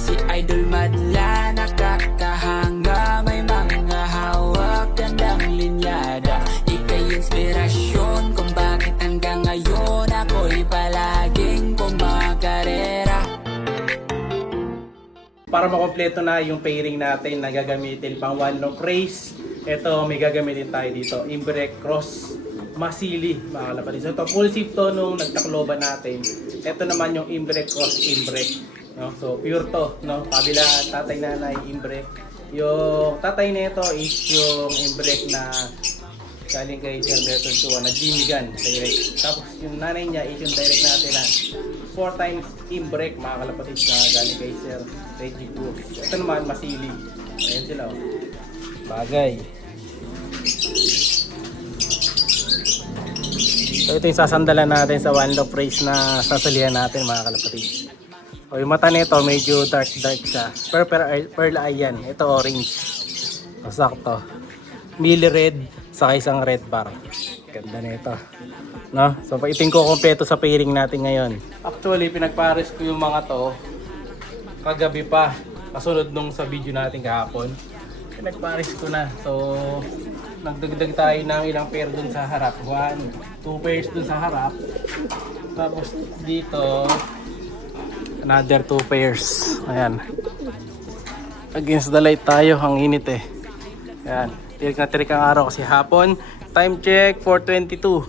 Si Idol madla, nakakahanga, may mga hawak, gandang linyada. Ika'y inspirasyon kung bakit hanggang ngayon ako'y palaging kumakarera. Para makompleto na yung pairing natin na gagamitin pang one loop race, ito may gagamitin tayo dito, Imbrek Cross Masili, mga kalapatid. So ito, full sip to nung nagtakloban natin. Ito naman yung Imbrek Cross Imbrek. No? So pure to, no? Kabila tatay nanay Imbrek. Yung tatay nito is yung Imbrek na galing kay Sir Berton Chua na Jimmy Gun direct. Tapos yung nanay niya is yung direct natin na 4 times Imbrek, mga kalapatid, na galing kay Sir Reggie Cruz. Ito naman Masili. Ayan sila, oh. Bagay. So ito yung sasandalan natin sa one loop race na sasalihan natin, mga kalapatid. O yung mata nito medyo dark siya. Pearl eye yan. Ito orange. O sakto. Mili red saka isang red bar. Ganda nito. No? So iting ko kompleto sa pairing natin ngayon. Actually pinagpares ko yung mga to kagabi pa. Kasunod nung sa video natin kahapon. Pinagpares ko na. So nagdagdag tayo ng ilang pair dun sa harap. 2 pairs dun sa harap. Tapos dito another 2 pairs. Ayan. Against the light tayo. Ang init eh. Ayan. Tirik na tirik ang araw kasi hapon. Time check 4:22.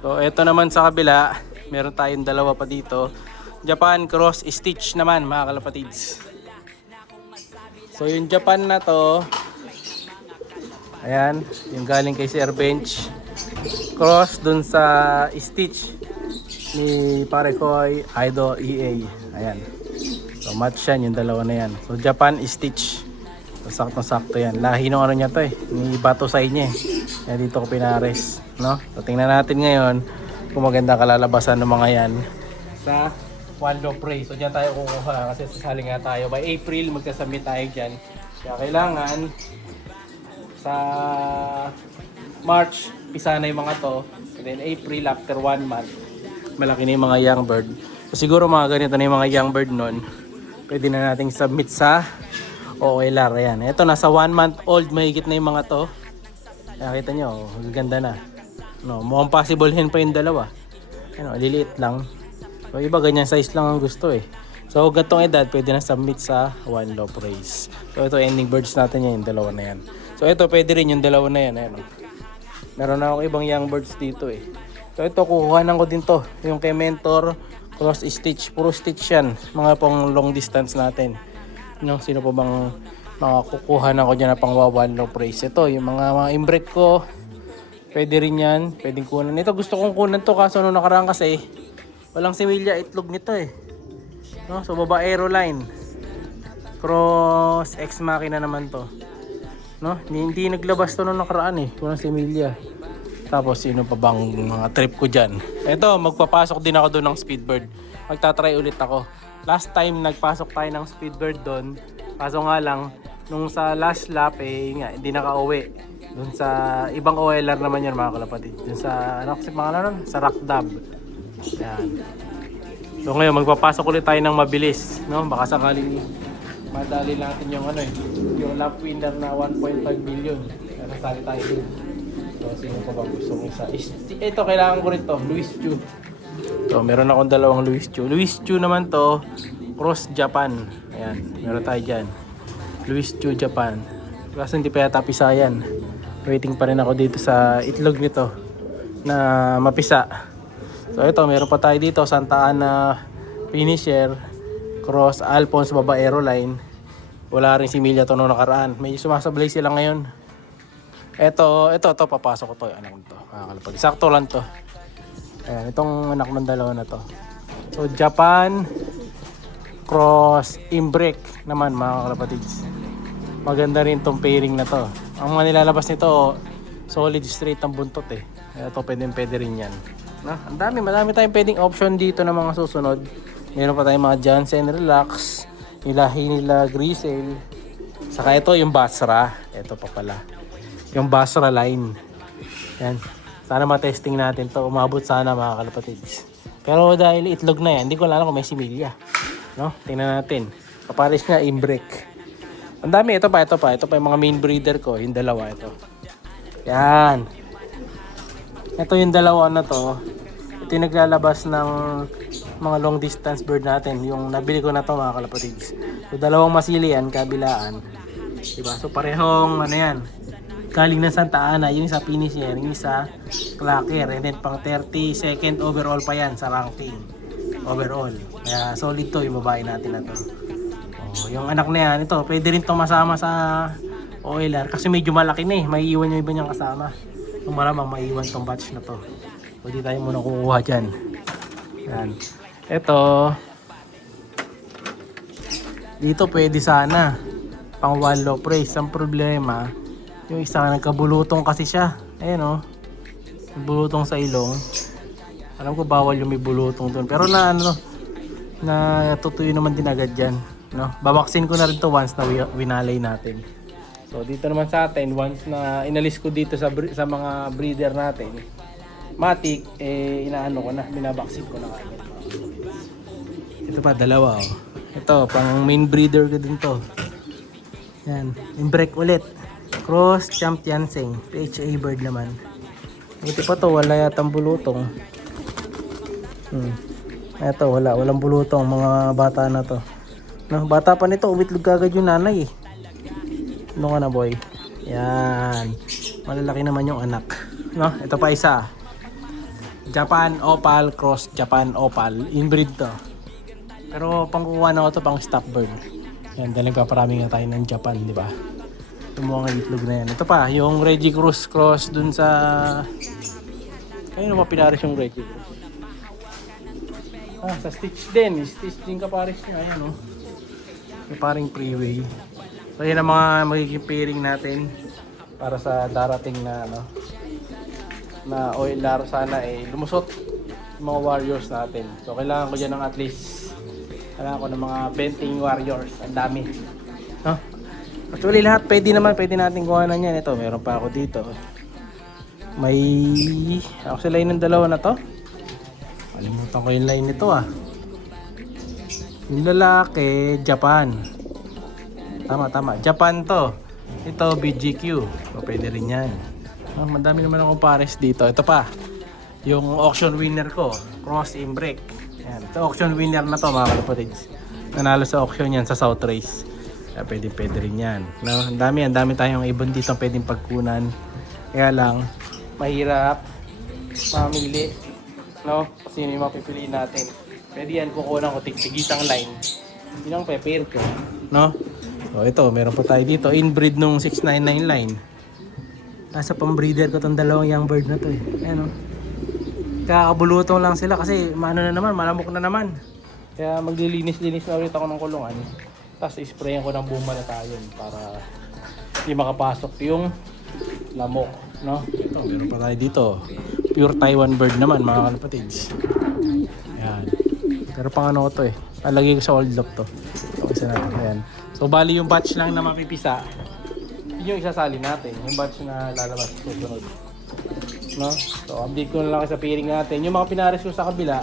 So ito naman sa kabila. Meron tayong dalawa pa dito. Japan Cross Stitch naman, mga kalapatids. So yung Japan na to, ayan, yung galing kay Sir Bench. Cross dun sa Stitch ni Parekoy Idol EA. Ayan. So match yan yung dalawa na yan. So Japan Stitch. So sakto-sakto yan. Lahi ng ano niya to eh. Ni Bato sa niya eh. Kaya dito ko pinares. No? So tingnan natin ngayon kung maganda kalalabasan ng mga yan sa one loop race. So dyan tayo kukuha kasi sasali nga tayo. By April magkasubmit tayo dyan. Kaya kailangan sa March pisa na yung mga to. And then April after 1 month malaki na yung mga young bird. So siguro mga ganito na yung mga young bird nun. Pwede na nating submit sa OLR. Ayan. Ito nasa 1 month old mahigit na yung mga to. Nakita nyo, ganda na. No, mukhang possible hen pa yung dalawa. Ano, liliit lang. So iba ganyan size lang ang gusto eh. So gatong edad pwede na submit sa one loop race. So ito ending birds natin yan, yung dalawa na yan. So ito pwede rin yung dalawa na yan. Ayan, oh. Meron na ako ibang young birds dito eh. So ito kukuhanan ko din to. Yung kay Mentor Cross Stitch. Puro stitch yan. Mga pang long distance natin. No, sino pa bang mga kukuhanan ko dyan na pang one loop race. Ito yung mga imbrek ko. Pwede rin yan. Pwedeng kunan. Ito gusto kong kunan to kaso nung nakaraan kasi walang similya itlog nito eh. No? So baba aeroline. Cross X Machina naman to. No? Hindi naglabas to nung nakaraan eh. Walang similya. Tapos sino pa bang mga trip ko dyan. Ito magpapasok din ako doon ng Speedbird. Magtatry ulit ako. Last time nagpasok tayo ng Speedbird doon. Kaso nga lang nung sa last lap eh nga, hindi nakauwi. Doon sa ibang OLR naman yan, mga kalapatid. Doon sa ano kasi mga nanon sa Rockdab. Yan. So ngayon magpapasok ulit tayo ng mabilis, no? Baka sakaling madali natin yung ano eh, yung lap winner na 1.5 million. Nasali tayo din. So sino pa ba gusto kong isa? Ito kailangan ko rin to, Luis Chu. So meron akong dalawang Luis Chu. Luis Chu naman to, Cross Japan. Ayan, meron tayo dyan. Luis Chu Japan. Kasi hindi pa yata pisa yan. Waiting pa rin ako dito sa itlog nito na mapisa. So ito, meron pa tayo dito, Santa Ana Finisher, Cross Alphonse baba aeroline. Wala rin si Milya to noong nakaraan. May sumasablay sila ngayon. Ito papasok ko to. Anak nito. Kakalapag. Sakto lang to. Ayan, itong anak ng dalawa na to. So Japan Cross Imbrek naman, mga kalapatids. Maganda rin tong pairing na to. Ang mga nilalabas nito, solid straight ang buntot eh. Ito pwede rin yan. Na, madami tayong pwedeng option dito na mga susunod. Meron pa tayong mga Jansen Relax, nila Grisel. Saka ito yung Basra. Ito pa pala. Yung Basra line. Yan. Sana matesting natin to. Umabot sana, mga kalapatids. Pero dahil itlog na yan, hindi ko alam kung may similya. No? Tingnan natin. Kapares niya, inbreak. Ang dami, ito pa yung mga main breeder ko, yung dalawa ito. Yan. Ito yung dalawa na to. Ito yung naglalabas ng mga long distance bird natin. Yung nabili ko na to mga kalapatids. So dalawang masilian, kabilaan. Diba? So parehong ano yan. Galing ng Santa Ana, yung isa finisher, yung isa clacker. And then pang 32nd overall pa yan sa ranking. Overall. Kaya solid to yung babae natin na to. Oh, yung anak na yan, ito, pwede rin itong masama sa OLR kasi medyo malaki na eh. Maiiwan yung iba niyang kasama. Kung malamang maiiwan tong batch na to. Pwede tayo muna kukuha dyan. Yan. Ito. Dito pwede sana. Pang one low praise. Ang problema, yung isa nagkabulutong kasi siya. Ayan o. Bulutong sa ilong. Alam ko bawal yung may bulutong doon. Pero na ano, na tutuyo naman din agad dyan. No? Babaksin ko na rin to once na winalay natin. So dito naman sa atin, once na inalis ko dito sa mga breeder natin, matik, inaano ko na, binabaksin ko na kagad. Ito pa, dalawa oh. Ito, pang main breeder ko din to. Yan, inbreak ulit. Cross Championship, PHA bird naman. Buti pa to, wala yatang bulutong. Ito, walang bulutong, mga bata na to. No, bata pa nito, umitlog kagad yung nanay eh. Ano ka na boy? Yan. Malalaki naman yung anak. No, ito pa isa. Japan Opal cross Japan Opal. Inbreed to. Pero pangkukuha na ko to pang stop bird. Yan, dahil nagpaparami nga tayo ng Japan, di ba? Tumuha nga itlog na yan. Ito pa, yung Reggie Cruz cross dun sa... Ayun naman pinaris yung Reggie Cruz. Ah, sa Stitch din. Stitch din kaparis niya. Ayan oh. Yung paring freeway. So yun ang mga magiging pairing natin para sa darating na ano na OLR sana lumusot yung mga warriors natin. So kailangan ko dyan ng at least kailangan ko ng mga 20 warriors. Ang dami. No? Actually lahat pwede natin kuhanan yan. Ito meron pa ako dito. May ako sa line ng dalawa na to. Kalimutan ko yung line nito ah. Yung lalaki, Japan. Tama. Japan to. Ito, BGQ. So, pwede rin yan. Madami naman akong pares dito. Ito pa. Yung auction winner ko. Cross Inbreak. Yan. Ito, auction winner na to mga kalapatids. Nanalo sa auction yan sa South Race. Kaya pwede rin yan. No? Ang dami tayong ibon dito pwedeng pagkunan. Kaya lang, mahirap mamili. No? Kasi yun yung mapipiliin natin. Pwede yan kukunan ko tig-tigisang line. Hindi lang pair ko. No? So ito, meron pa tayo dito. Inbreed nung 699 line. Nasa pang-breeder ko tong dalawang young bird na to eh. Ayan o. Kakabulutong lang sila kasi maano na naman, malamok na naman. Kaya maglilinis-linis na ulit ako ng kulungan. Tapos isprayan ko ng bumalatayon para hindi makapasok yung lamok. No? Ito, meron pa tayo dito. Pure Taiwan bird naman mga kalapatids. Ayan. Pero pang ano ko to eh. Alagay ko sa old lock to. So, isa natin. Ayan. So bali yung batch lang na mapipisa. Yun yung isasali natin. Yung batch na lalabas susunod. No? So update ko na lang sa pairing natin. Yung mga pinares ko sa kabila,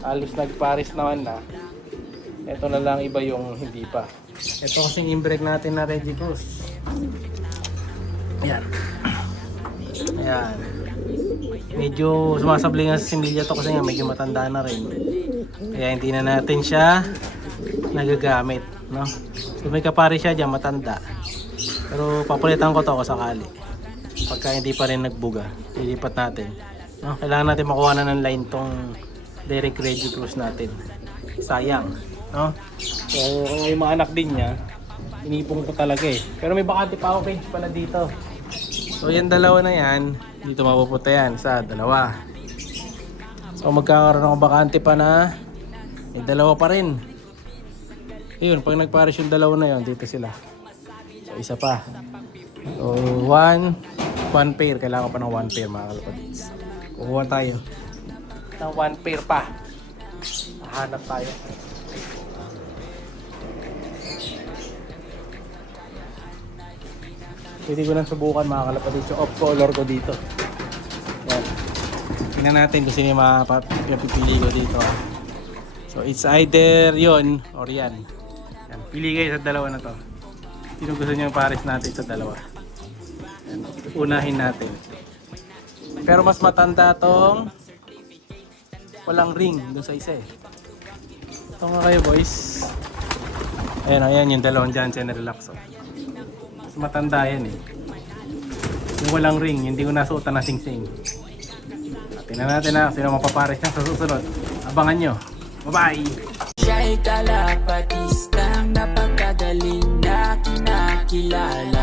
alos nagpares naman na. Ito na lang iba yung hindi pa. Ito kasing inbreak natin na Reggie Cruz. Ayan. Ayan. Medyo sumasablingan sa similya to kasi nga medyo matanda na rin. Kaya hindi na natin siya nagagamit, no? So may kapari siya diyan matanda. Pero papalitan ko to sakali. Pagka hindi pa rin nagbuga, lilipat natin. No? Kailangan natin makuha na ng line tong Derek Reggie Cruz natin. Sayang, no? So yung mga anak din niya, inipong ko talaga eh. Pero may bakante pa ako cage pala dito. So yan dalawa na yan, dito mapupunta yan sa dalawa. So magkakaroon ako bakante pa na dalawa pa rin. Ayun, pag nagpares yung dalawa na yun, dito sila. So isa pa. So one pair, kailangan pa ng one pair mga kalapatids. Kukuha tayo ng one pair pa. Hanap tayo. Pwede ko nang subukan mga kalapatids yung off color ko dito. Yan. Tingnan natin kung sino yung mapipili ko dito. So it's either yon or yan. Pili kayo sa dalawa na to. Sino gusto nyo yung pares natin sa dalawa? Ayan, unahin natin. Pero mas matanda tong walang ring doon sa isa eh. Ito nga kayo boys. Ayan yung dalawang Janssen na relax. Oh. Mas matanda yan eh. Yung walang ring, hindi ko nasuotan na sing-sing. Tingnan natin na sino mapapares niya sa susunod. Abangan nyo. Bye-bye! Siya'y kalapatistang napakagaling na kinakilala.